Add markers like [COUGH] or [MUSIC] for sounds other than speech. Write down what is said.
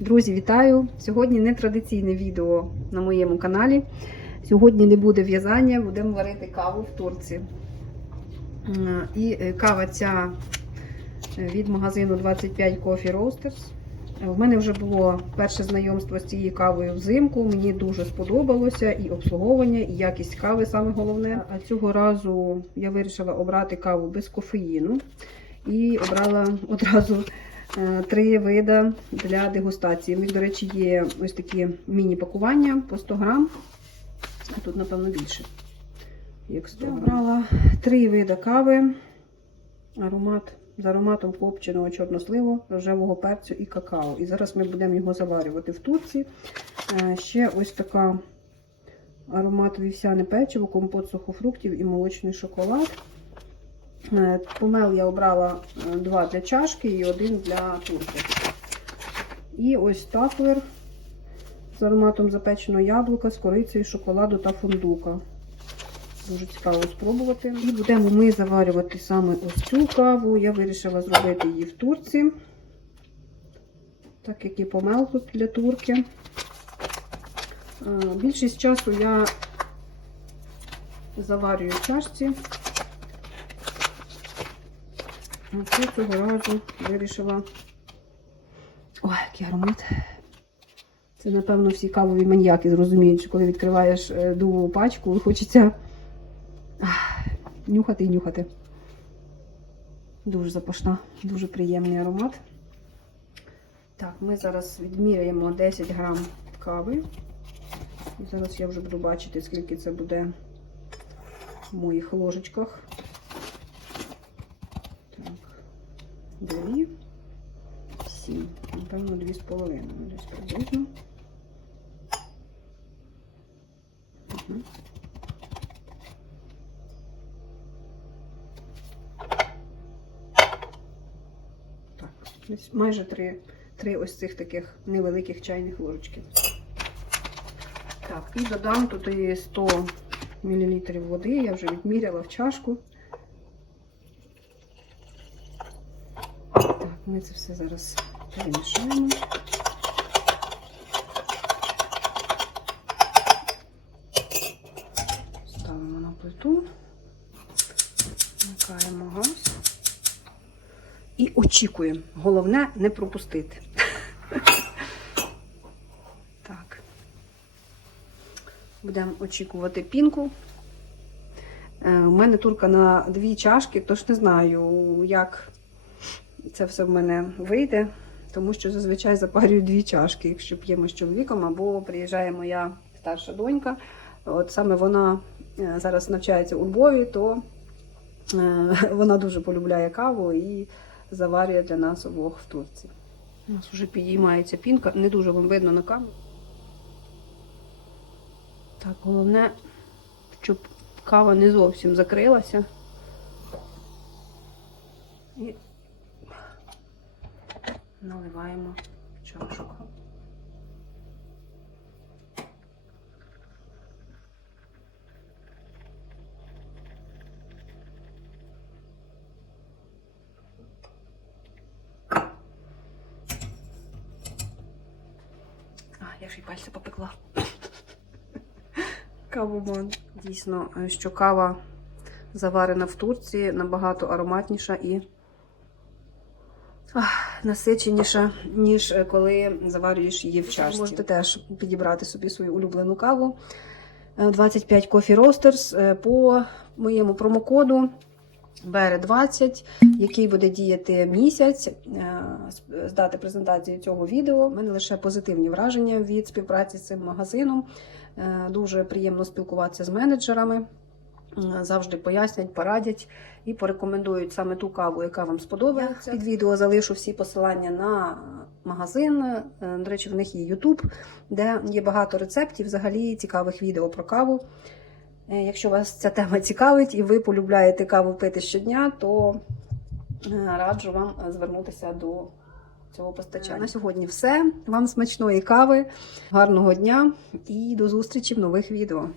Друзі, вітаю! Сьогодні не традиційне відео на моєму каналі. Сьогодні не буде в'язання, будемо варити каву в турці. І е, кава ця е, від магазину 25 Coffee Roasters. В мене вже було перше знайомство з цією кавою взимку. Мені дуже сподобалося і обслуговування, і якість кави саме головне. А цього разу я вирішила обрати каву без кофеїну і обрала одразу три види для дегустації. У них, до речі, є ось такі міні-пакування по 100 грам. Тут, напевно, більше. Як 100 Я обрала три види кави. Аромат з ароматом копченого чорносливу, рожевого перцю і какао. І зараз ми будемо його заварювати в турці. Е, Ще ось така аромат вівсяне печиво, компот сухофруктів і молочний шоколад. Помел я обрала е, два для чашки і один для турки. І ось тафлер з ароматом запеченого яблука з корицею, шоколаду та фундука. Дуже цікаво спробувати. І будемо ми заварювати саме ось цю каву. Я вирішила зробити її в турці. Так як і помел тут для турки. Е, Більшість часу я заварюю в чашці. А це цього разу вирішила. Ой, який аромат. Це, напевно, всі кавові маньяки зрозуміють, що коли відкриваєш е, дубову пачку, хочеться нюхати і нюхати. Дуже запашна, дуже приємний аромат. Так, ми зараз відміряємо 10 грам кави. І зараз я вже буду бачити, скільки це буде в моїх ложечках. Так, дві, сім, напевно, дві з половиною, десь приблизно. Так, десь майже три, три ось цих таких невеликих чайних ложечки. Так, і додам тут і 100 мл води, я вже відміряла в чашку. Ми це все зараз перемішаємо. Ставимо на плиту, вмикаємо газ і очікуємо. Головне не пропустити. [LAUGHS] Так. Будемо очікувати пінку. Е, У мене турка на дві чашки, тож не знаю, як це все в мене вийде, тому що зазвичай запарюю дві чашки, якщо п'ємо з чоловіком, або приїжджає моя старша донька. От саме вона е, зараз навчається у Львові, то е, вона дуже полюбляє каву і заварює для нас обох в Турці. У нас вже підіймається пінка, не дуже вам видно на камеру. Так, головне, щоб кава не зовсім закрилася. Наливаємо в чашку. Я ж і пальці попекла. Кавоман. Дійсно, е, що кава заварена в Турції набагато ароматніша і ах, насиченіша, ніж е, коли заварюєш її в чашці. Можете теж підібрати собі свою улюблену каву. Е, 25 Coffee Roasters е, по моєму промокоду БЕРЕ20, який буде діяти місяць е, з- з дати презентації цього відео. У мене лише позитивні враження від співпраці з цим магазином. Е, Дуже приємно спілкуватися з менеджерами. Е, Завжди пояснять, порадять і порекомендують саме ту каву, яка вам сподобається. Під відео залишу всі посилання на магазин. Е, До речі, в них є YouTube, де є багато рецептів, взагалі цікавих відео про каву. Е, Якщо вас ця тема цікавить і ви полюбляєте каву пити щодня, то е, раджу вам звернутися до цього постачання. На сьогодні все. Вам смачної кави, гарного дня і до зустрічі в нових відео.